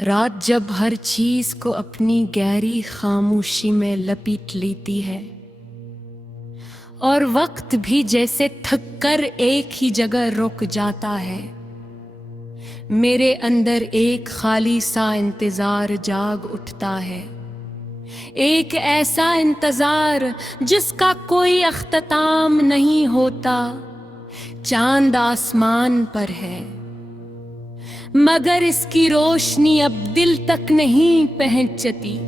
रात जब हर चीज को अपनी गहरी खामोशी में लपेट लेती है और वक्त भी जैसे थक कर एक ही जगह रुक जाता है, मेरे अंदर एक खाली सा इंतजार जाग उठता है। एक ऐसा इंतजार जिसका कोई अख्ताम नहीं होता। चांद आसमान पर है मगर इसकी रोशनी अब दिल तक नहीं पहुंचती,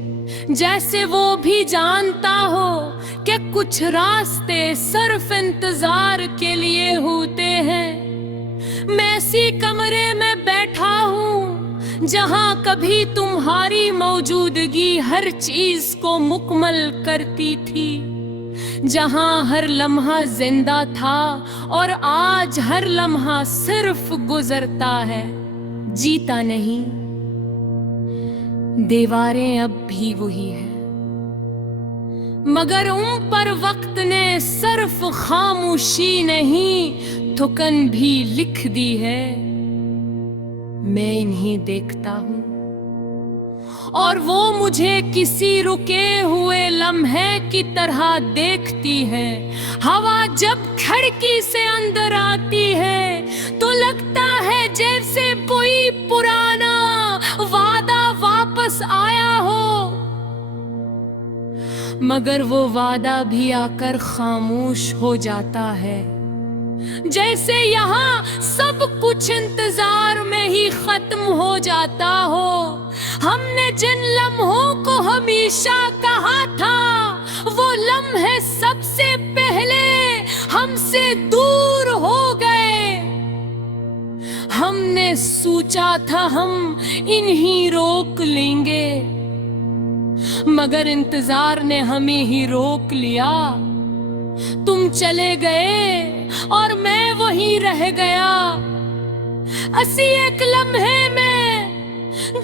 जैसे वो भी जानता हो कि कुछ रास्ते सिर्फ इंतजार के लिए होते हैं। मैं ऐसी कमरे में बैठा हूँ जहाँ कभी तुम्हारी मौजूदगी हर चीज को मुकम्मल करती थी, जहाँ हर लम्हा जिंदा था और आज हर लम्हा सिर्फ गुजरता है, जीता नहीं। दीवारें अब भी वही है मगर उन पर वक्त ने सिर्फ खामोशी नहीं थुकन भी लिख दी है। मैं इन्हें देखता हूँ और वो मुझे किसी रुके हुए लम्हे की तरह देखती है। हवा जब खिड़की से अंदर आती है तो लगता है जैसे कोई पुराना वादा वापस आया हो, मगर वो वादा भी आकर खामोश हो जाता है, जैसे यहाँ सब कुछ इंतजार में ही खत्म हो जाता हो। हमने जिन लम्हों को हमेशा कहा था वो लम्हे सबसे पहले हमसे दूर हो गए। हमने सोचा था हम इन्हीं रोक लेंगे मगर इंतजार ने हमें ही रोक लिया। तुम चले गए और मैं वहीं रह गया, ऐसी एक लम्हे में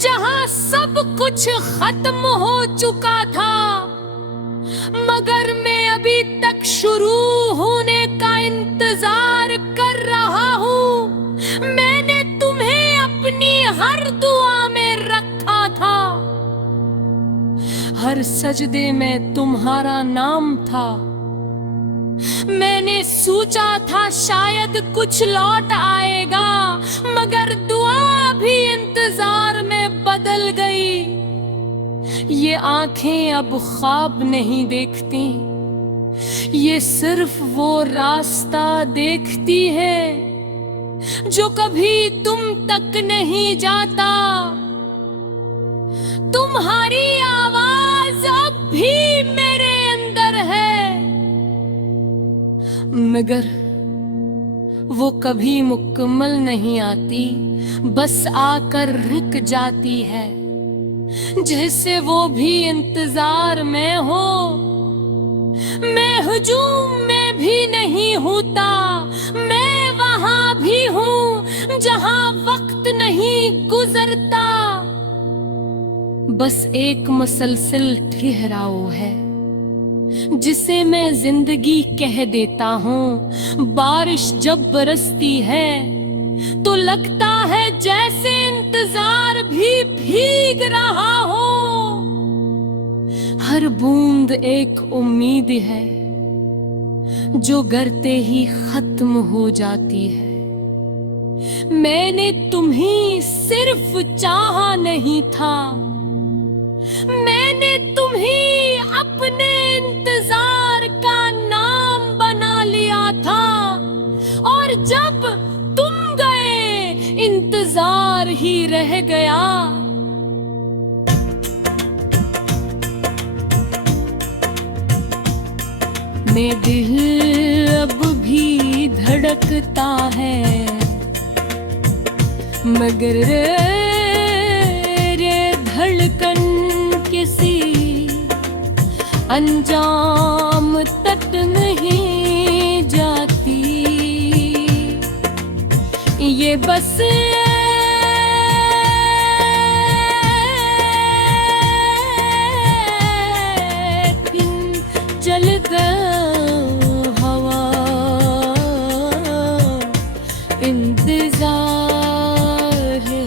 जहां सब कुछ खत्म हो चुका था, मगर मैं अभी तक शुरू होने का इंतजार कर रहा हूँ। मैंने तुम्हें अपनी हर दुआ में रखा था, हर सजदे में तुम्हारा नाम था। मैंने सोचा था शायद कुछ लौट आएगा, मगर दुआ भी इंतजार में बदल गई। ये आंखें अब ख्वाब नहीं देखती, ये सिर्फ वो रास्ता देखती है जो कभी तुम तक नहीं जाता। तुम्हारी आवाज अब भी मेरे अंदर है, मगर वो कभी मुकम्मल नहीं आती, बस आकर रुक जाती है, जैसे वो भी इंतजार में हो। मैं हुजूम में भी नहीं होता, मैं वहां भी हूँ जहां वक्त नहीं गुजरता। बस एक मुसलसल ठहराव है जिसे मैं जिंदगी कह देता हूँ। बारिश जब बरसती है तो लगता है जैसे इंतजार भी भीग रहा हो। हर बूंद एक उम्मीद है जो गिरते ही खत्म हो जाती है। मैंने तुम्हें सिर्फ चाहा नहीं था, मैंने तुम्हें अपने इंतजार का नाम बना लिया था, और जब तुम गए इंतजार ही रह गया। मेरा दिल अब भी धड़कता है, मगर रे धड़कन किसी अंजाम तक नहीं जाती। ये बस जल हवा इंतजार है।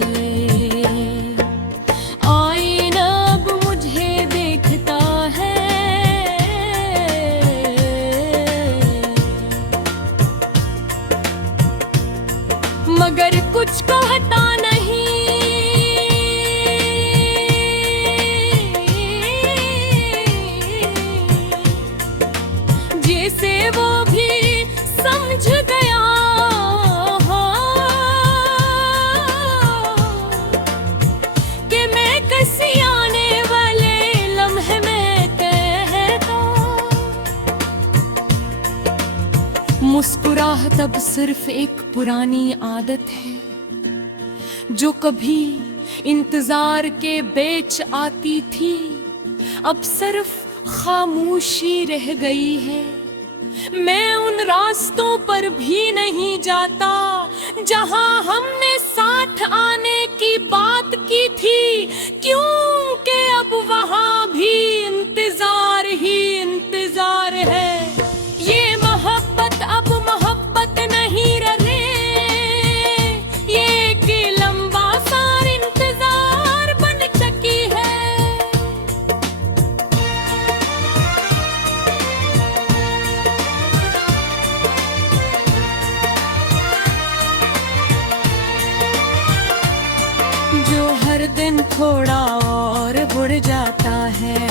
चाहत अब सिर्फ एक पुरानी आदत है जो कभी इंतजार के बेच आती थी, अब सिर्फ खामोशी रह गई है। मैं उन रास्तों पर भी नहीं जाता जहां हमने साथ आने की बात की थी, क्योंकि अब वहां भी इंतजार ही इंतजार है। ये मोहब्बत अब मोहब्बत नहीं रहे, ये एक लंबा सा इंतजार बन चुकी है। जो हर दिन थोड़ा और बढ़ जाता है,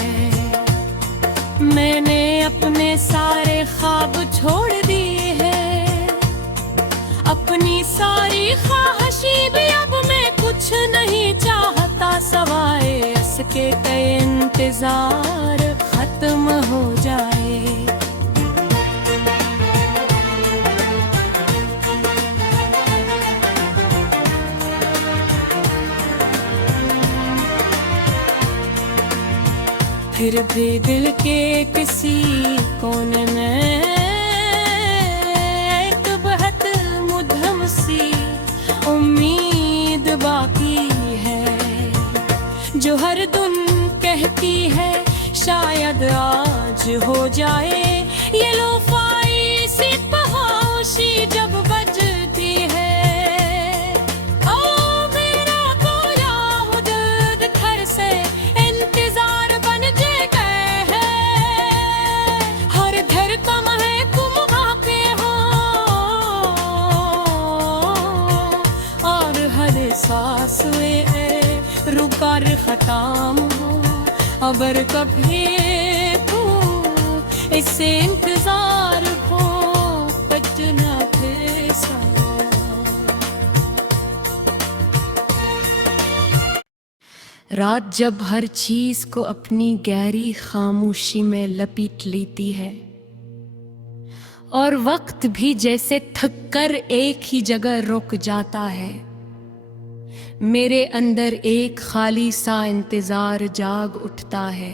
मैंने अपने सारे ख्वाब छोड़ दिए हैं, अपनी सारी ख्वाहिशी भी अब मैं कुछ नहीं चाहता, सवाए इसके कि इंतजार खत्म हो जाए। फिर भी दिल के किसी कोने में एक बहुत मुद्दम सी उम्मीद बाकी है, जो हर दिन कहती है शायद आज हो जाए। ये लोफाई सी खामोशी जब बजती है, ओ मेरा खोया हुदूद घर से इंतजार सांस में रुकार खत्म हो, अगर कभी तू इससे इंतजार हो बचना फिर रात जब हर चीज को अपनी गहरी खामोशी में लपेट लेती है और वक्त भी जैसे थक कर एक ही जगह रुक जाता है, मेरे अंदर एक खाली सा इंतजार जाग उठता है।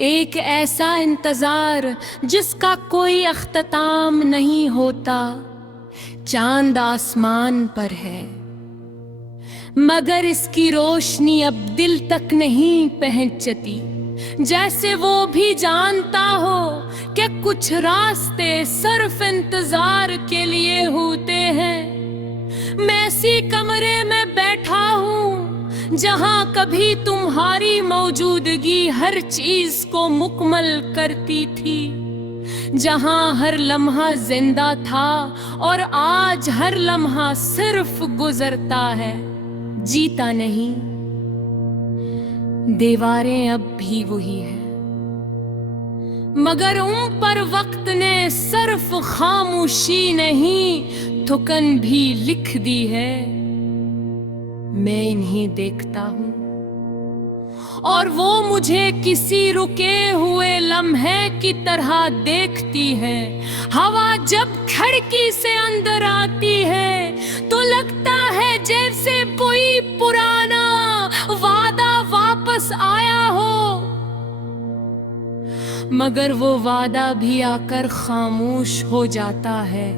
एक ऐसा इंतजार जिसका कोई अख्ताम नहीं होता। चांद आसमान पर है मगर इसकी रोशनी अब दिल तक नहीं पहुंचती, जैसे वो भी जानता हो कि कुछ रास्ते सिर्फ इंतजार के लिए होते हैं। मैं इसी कमरे में बैठा हूँ जहाँ कभी तुम्हारी मौजूदगी हर चीज को मुकम्मल करती थी, जहाँ हर लम्हा जिंदा था और आज हर लम्हा सिर्फ गुजरता है, जीता नहीं। दीवारें अब भी वही है मगर उन पर वक्त ने सिर्फ खामोशी नहीं थुकन भी लिख दी है। मैं इन्हें देखता हूँ और वो मुझे किसी रुके हुए लम्हे की तरह देखती है। हवा जब खिड़की से अंदर आती है तो लगता है जैसे कोई पुराना वादा वापस आया हो, मगर वो वादा भी आकर खामोश हो जाता है,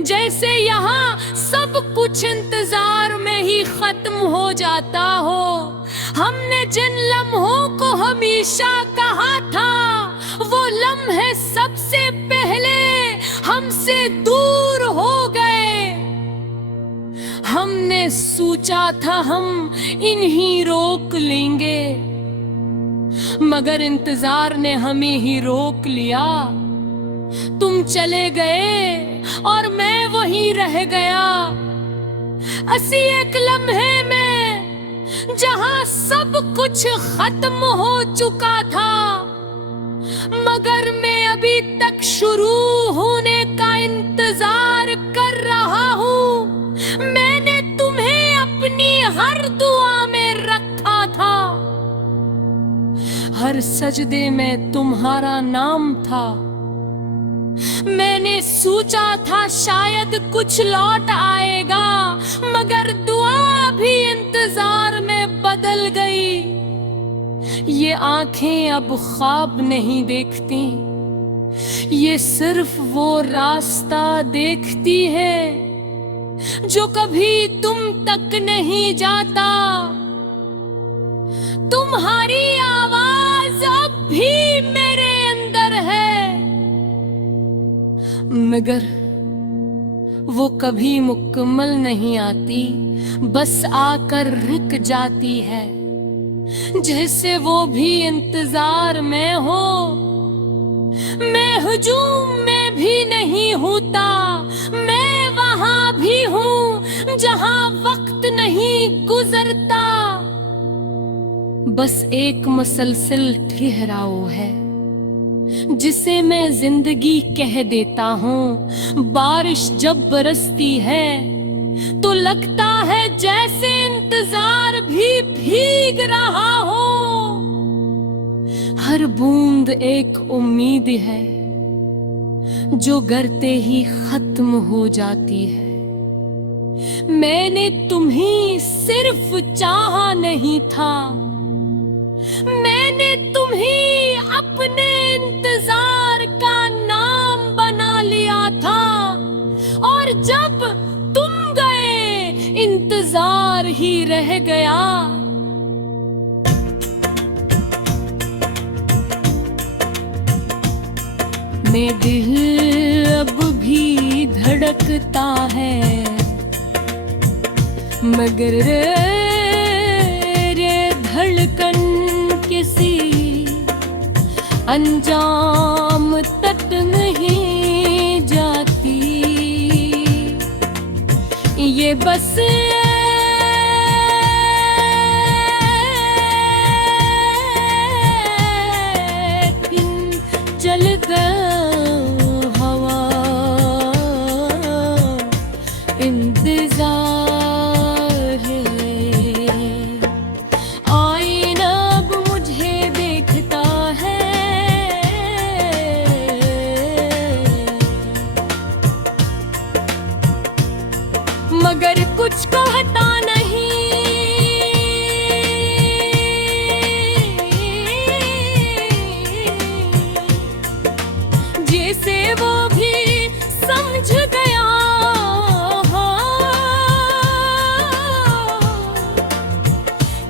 जैसे यहाँ सब कुछ इंतजार में ही खत्म हो जाता हो। हमने जिन लम्हों को हमेशा कहा था वो लम्हे सबसे पहले हमसे दूर हो गए। हमने सोचा था हम इन्हीं रोक लेंगे मगर इंतजार ने हमें ही रोक लिया। तुम चले गए और मैं वहीं रह गया, ऐसी एक लम्हे में जहां सब कुछ खत्म हो चुका था, मगर मैं अभी तक शुरू होने का इंतजार कर रहा हूँ। मैंने तुम्हें अपनी हर दुआ में रखा था, हर सजदे में तुम्हारा नाम था, मैंने सोचा था शायद कुछ लौट आएगा, मगर दुआ भी इंतजार में बदल गई। ये आंखें अब ख्वाब नहीं देखती, ये सिर्फ वो रास्ता देखती है जो कभी तुम तक नहीं जाता। तुम्हारी आवाज अब भी मेरे अंदर है, मगर वो कभी मुकम्मल नहीं आती, बस आकर रुक जाती है, जैसे वो भी इंतजार में हो। मैं हुजूम में भी नहीं होता, मैं वहां भी हूँ जहां वक्त नहीं गुजरता। बस एक मुसलसल ठहराव है जिसे मैं जिंदगी कह देता हूँ। बारिश जब बरसती है तो लगता है जैसे इंतजार भी भीग रहा हो। हर बूंद एक उम्मीद है जो गिरते ही खत्म हो जाती है। मैंने तुम्हें सिर्फ चाहा नहीं था, मैंने तुम्हें अपने इंतजार का नाम बना लिया था। और जब तुम गए इंतजार ही रह गया। मेरा दिल अब भी धड़कता है, मगर रे धड़कन किसी अंजाम तक नहीं जाती। ये बस जल हवा इंतजार है। आईना अब मुझे देखता है, मगर कुछ कहता नहीं। जैसे वो भी समझ गया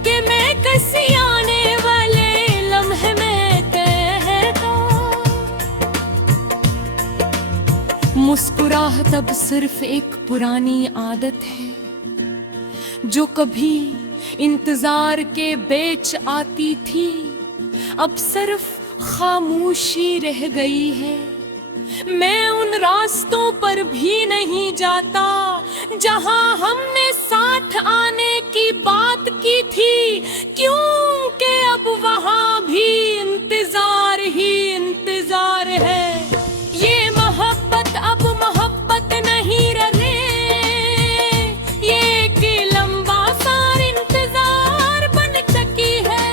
कि मैं किसी आने वाले लम्हे में कहता। मुस्कुराहट अब सिर्फ एक पुरानी आदत है जो कभी इंतजार के बीच आती थी, अब सिर्फ खामोशी रह गई है। मैं उन रास्तों पर भी नहीं जाता जहां हमने साथ आने की बात की थी, क्योंकि अब वहां भी इंतजार ही इंतजार है। ये मोहब्बत अब मोहब्बत नहीं रहे, ये एक लंबा सा इंतजार बन चुकी है।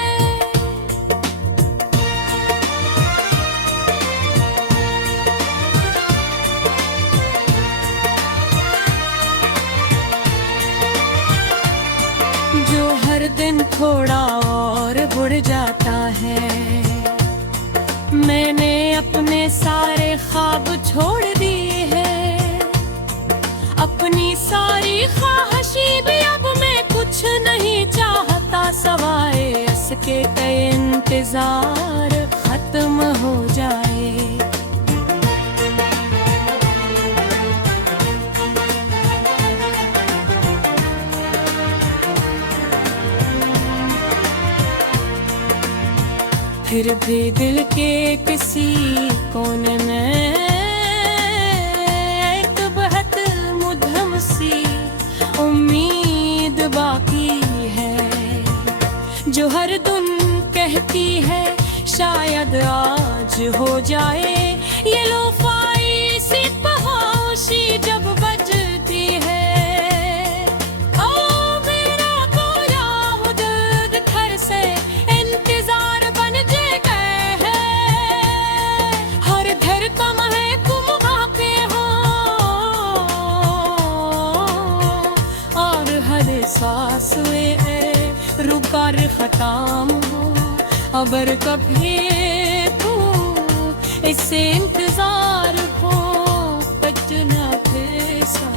जो हर दिन थोड़ा और बढ़ जाता है। मैंने अपने सारे ख्वाब छोड़ दिए हैं, अपनी सारी ख्वाहिशें भी अब मैं कुछ नहीं चाहता, सवाए इसके कि इंतजार खत्म हो जाए। फिर भी दिल के किसी कोने में एक बहुत मुद्दम सी उम्मीद बाकी है, जो हर दिन कहती है शायद आज हो जाए। ये लोफाई सी खामोशी जब बजती है, ओ मेरा कोया हुदूद घर से इंतजार बन गए है। हर धड़कन है तुम रुकार खताम हो अबर कभी तू इससे इंतजार हो बचना फिर सा